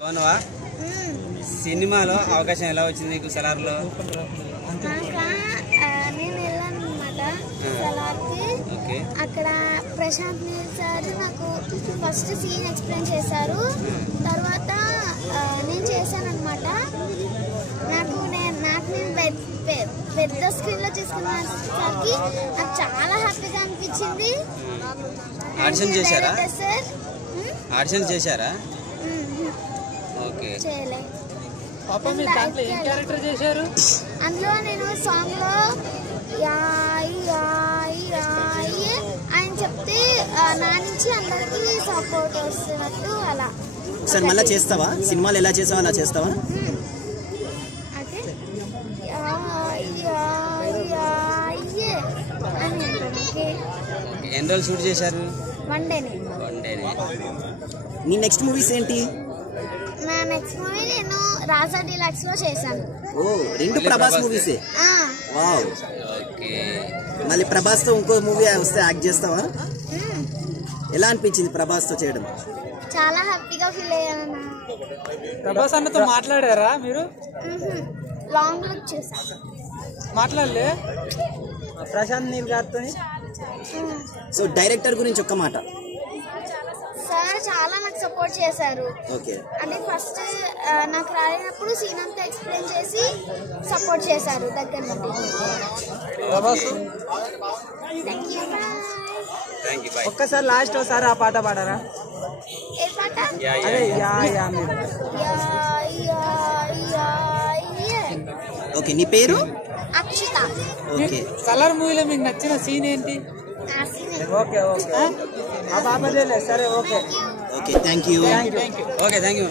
బాగున్నావా? సినిమాలో అవకాశం ఎలా వచ్చింది నీకు సలార్లో? నేను వెళ్ళాను అనమాట సలార్కి. అక్కడ ప్రశాంత్ నీల్ సార్ నాకు ఫస్ట్ సీన్ ఎక్స్ప్లెయిన్ చేశారు. తర్వాత నేను చేశాను అనమాట. నాకు పెద్ద స్క్రీన్లో చూసుకున్నసరికి నాకు చాలా హ్యాపీగా అనిపించింది. ఆడిషన్ చేశారా? ఆడిషన్ చేశారా? అందులో నేను సాంగ్ లో ఆయన చెప్తే నా నుంచి అందరికి సపోర్ట్ వస్తున్నట్టు అలా. సార్ మళ్ళీ చేస్తావా? సినిమాలు ఎలా చేసావా అలా చేస్తావా? ఎన్ని రోజులు షూట్ చేశారు? One day. నీ నెక్స్ట్ మూవీస్ ఏంటి? నా నెక్స్ట్ మూవీ నేను రాజా డీలక్స్ లో చేశాను. ఓ, రెండు ప్రభాస్ మూవీసే. వావ్. మళ్ళీ ప్రభాస్ తో ఇంకో మూవీ వస్తే యాక్ట్ చేస్తావా? ఎలా అనిపించింది ప్రభాస్ తో చేయడం? చాలా హ్యాపీగా ఫీల్ అయ్యాను. ప్రభాస్ అన్నతో మాట్లాడారా మీరు? లాంగ్ లుక్ చేశాను. మాట్లాడలే ప్రశాంత్ నీల్ గారితో? సో డైరెక్టర్ గురించి ఒక్క మాట. సార్ చాలా నాకు సపోర్ట్ చేశారు. ఓకే. అంటే ఫస్ట్ నాకు రాలేనప్పుడు సీన్ అంతా ఎక్స్ప్లెయిన్ చేసి సపోర్ట్ చేశారు దగ్గర నుండి. ఒక్కసారి లాస్ట్ ఒకసారి ఆ పాట పాడారా? ఏ పాట? అదే ఓకే. నీ పేరు? అక్షిత. ఓకే. సలార్ మూవీలో మీకు నచ్చిన సీన్ ఏంటి? Okay okay. ఆ బాబాదేలే. సరే okay okay. Thank you. Okay, thank you.